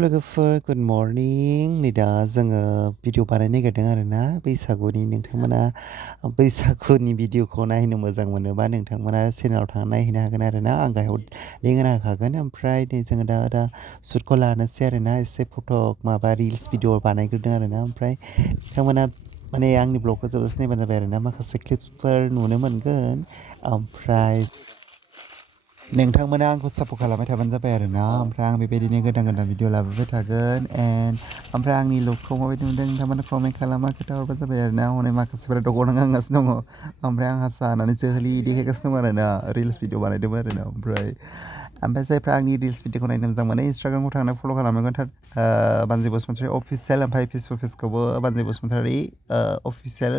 लोगोफोर good morning नै दा जोङो भिडिअ बानायनो नागिरदों आरोना बैसागुनि नोंथांमोना बैसागुनि भिडिअखौ नायनो मोजां मोनोबा नोंथांमोना चेनेलाव थांना नायहैनो हागोन आरोना आं गाहायाव लिंक होना होखागोन ओमफ्राय नै जोङो दा शुटखौ लानोसै आरोना एसे फट' माबा रिल्स भिडिअ बानायग्रोदों आरोना ओमफ्राय नोंथांमोना माने आंनि ब्लगखौ जोबोद नायबानो जाबाय आरोना माखासे क्लिप्सफोर नुनो मोनगोन ओमफ्राय नोंथांमोना आंखौ सापर्ट खालामबाय थाबानो जाबाय आरोना ओमफ्राय आं बेबायदिनो गोदान भिडिअ लाबोबाय थागोन एन्ड ओमफ्राय आंनि लुकखौ माबायदि मोनदों नोंथांमोना कमेन्ट खालामा खोन्थाहरबानो जाबाय आरोना हनै माखासेफोरा गनांगासिनो दङ ओमफ्राय आंहा सानानै जोहोलि देखायगासिनो दं आरोना रिल्स भिडिअ बानायदोंमोन आरोना ओमफ्राय जायफ्रा आंनि रिल्स भिडिअखौ नायनो मोजां मोनो इन्सटाग्रामाव थांनानै फल' खालामनांगोन बानजाय बसुमतारी अफिसियेल ओमफ्राय फेसबुक पेजखौबो बानजाय बसुमतारी अफिसियेल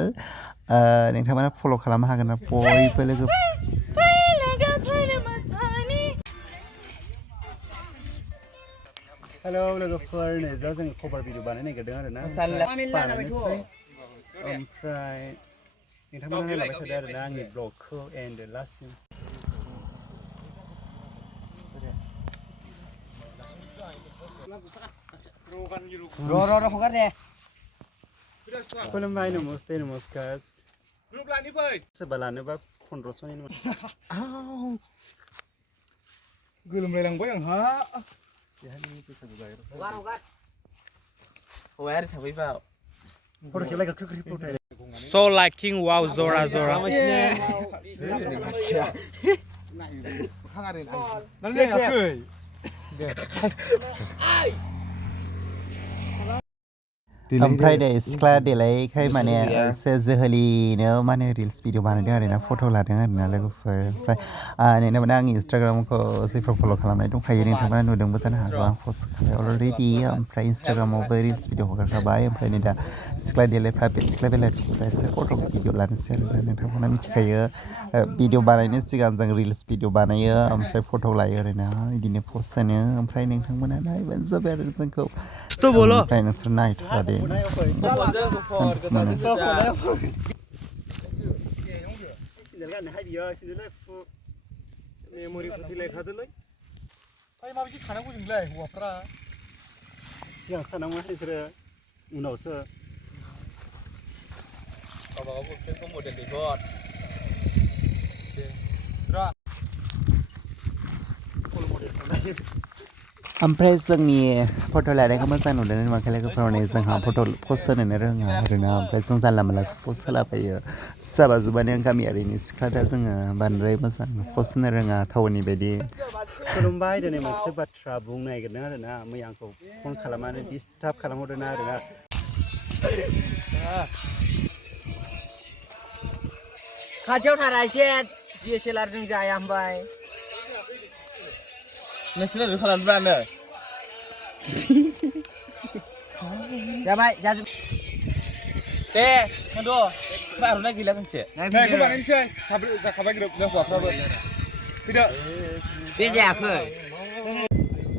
नोंथांमोना फल' खालामनो हागोन ना बयबो लोगो हेलौ लोगोफोर नै दा जों कभार भिडिअ बानायनो नागिरदों आरोना बानायनोसै ओमफ्राय नोंथांमोना नायलांबाय थादो आरोना आंनि ब्लगखौ एन्ड लास्टसिम र' हगार दे खुलुमबाय नमस्ते नमस्कार ग्रुप लानि फै सोरबा लानोबा 1500नि गोलोमलायलांबाय आंहा So liking wow Zora ओमफ्राय दे सिख्ला देलायखाय माने एसे जोहोलिनो माने रिल्स भिडिअ बानायदों आरोना फट' लादों आरोना लोगोफोर ओमफ्राय नोंथांमोना आंनि इन्सटाग्रामखौ जायफ्रा फल' खालामनाय दंखायो नोंथांमोना नुदोंबो जानो हागौ आं पस्ट खालामबाय अलरेडि ओमफ्राय इन्सटाग्रामावबो रिल्स भिडिअ हगारखाबाय ओमफ्राय नै दा सिख्ला देलायफ्रा बे सिख्ला बेलाथिफ्रा एसे फट' भिडिअ लानोसै आरोना नोंथांमोना मिथिखायो भिडिअ बानायनो सिगां जों रिल्स भिडिअ बानायो ओमफ्राय फट' लायो आरोना बिदिनो पस्ट होनो ओमफ्राय नोंथांमोना नायबानो जाबाय आरो जोंखौ ओमफ्राय नोंसोर नायथ'वा दे सिगां सानांगौ बिसोरो उनावसो ओमफ्राय जोंनि फट' लानायखौ मोजां नुदों नुवाखै लोगोफोराव नै जोंहा फट' पस्ट होनोनो रोङा आरोना ओमफ्राय जों जानला मोनलासो पस्ट होलाबायो जाबा जुबानो गामियारिनि सिख्ला दा जोङो बांद्राय मोजां पस्ट होनो रोङा टाउननि बायदि खुलुमबाय दिनै मोनसे बाथ्रा बुंनो नागिरदों आरोना मैया आंखौ फन खालामनानै डिस्टार्ब खालामहरदों आरोना खाथियाव थारा एसे DSLR जों जाया ओमफ्राय नोंसोर खालामब्लानो जाबाय जाजोब दे खिन्थु आर'नाइ गैला गांसे बेखौ बानायनोसै साब्रै जाखाबाय ग्रोब हौवाफ्राबो फैदो बे जायाखै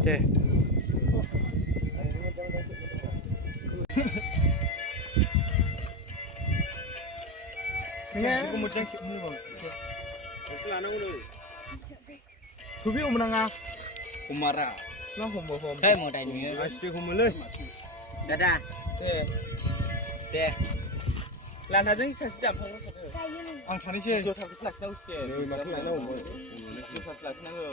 दे बेखौ मोजां खेबनो थुबि हमनाङा हमारा मा हमो hey मोदाय नोङो आसि हमोलै दादा दे लानाजों सासे दामफांनो थादो आं थानोसै ज' थाखोसो लाखिनांगौ सिके नै माथो लानांगौ ज' थाखोसो लाखिनांगौ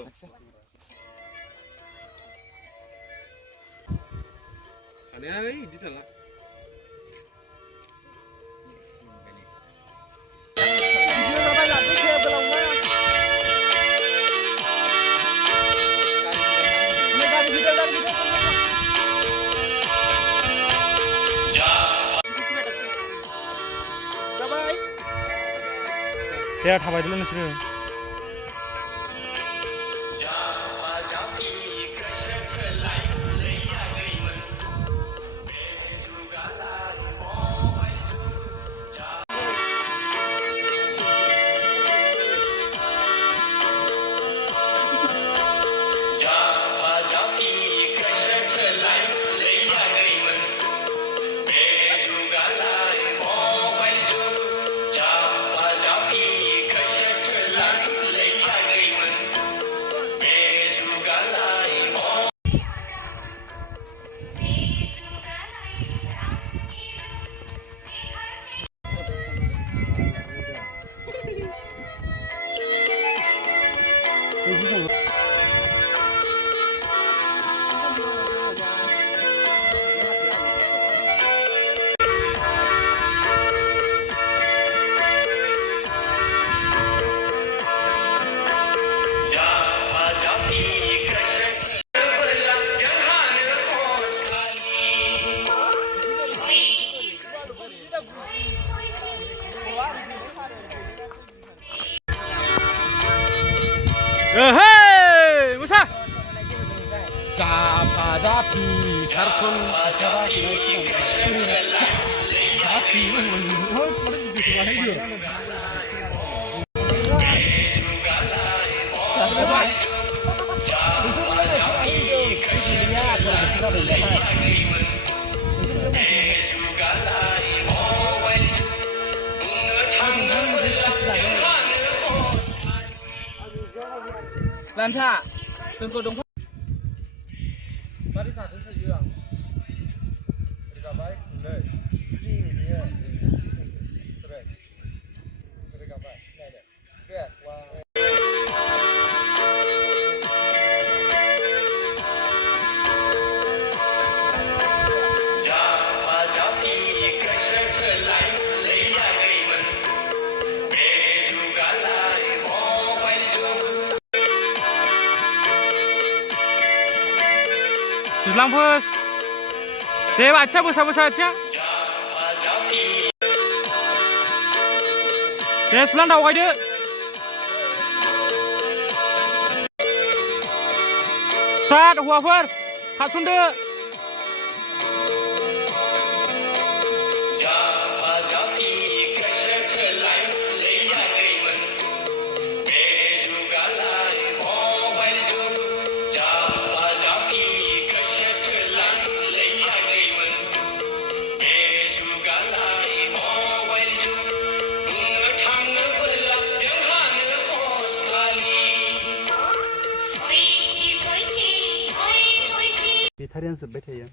थानाया इदि थाला दे थाबायदोल' नोंसोरो Japa, japi, gwsw, twlai. hei musa Japa japi karson japi Lanta, जोंखौ दंफां बारि खाथिं थायो आं रोगाबाय नै स्प्रिंनि बेयो रोगाबाय नायदो दे वा Japa japi gwsw twlai agwimwn juga lai Silang bos. Deh baca bos aja. Deh silang dah wajib. Start whoever. Katsun deh. Japa japi gwsw twlai agwimn juga lai Japa japi gwsw twlai agwimn juga lai बुंनो थाङोब्ला जोंहानो अस्लालि बेटारियानो जोब्बाय थायो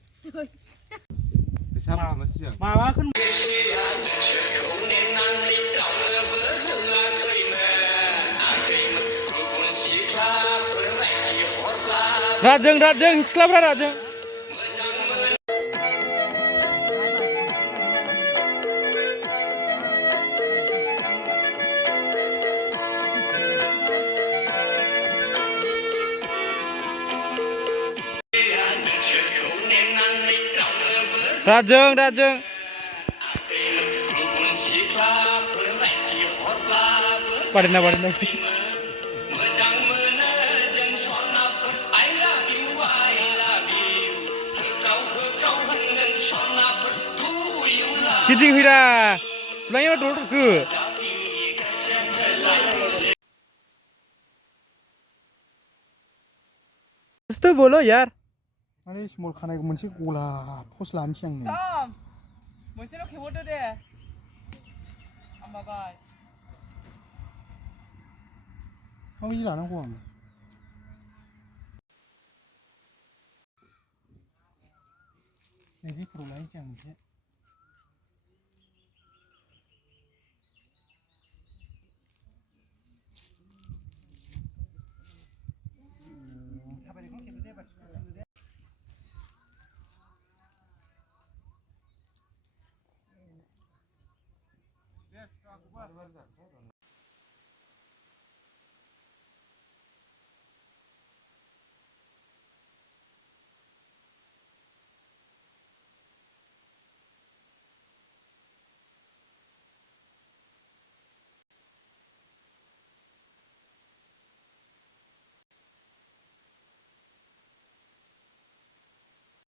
माबा खोन नोंसोरखौ नेनानै रावनोबो होआखैमोन आगैमोन गुबुन सिख्लाफोर बायदि हरब्ला राजों सिख्लाफ्रा राजों नोंसोरखौ नेनानै रावनोबो राजों गुबुन सिख्लाफोर बायदि हरब्लाबो बारिना मोजां मोनो जों सनाफोर I love you होख्राव होनगोन सनाफोर do you love गिदिं फैरा सुलायनो दरखो कुछ तो बोलो यार माने स्मल खानायखौ मोनसे गला पस्ट लानोसै आं नै मोनसेल' खेबहरदो दे आमबाबाय माबायदि लानांगौ आं नैबेफोराव लानोसै आं मोनसे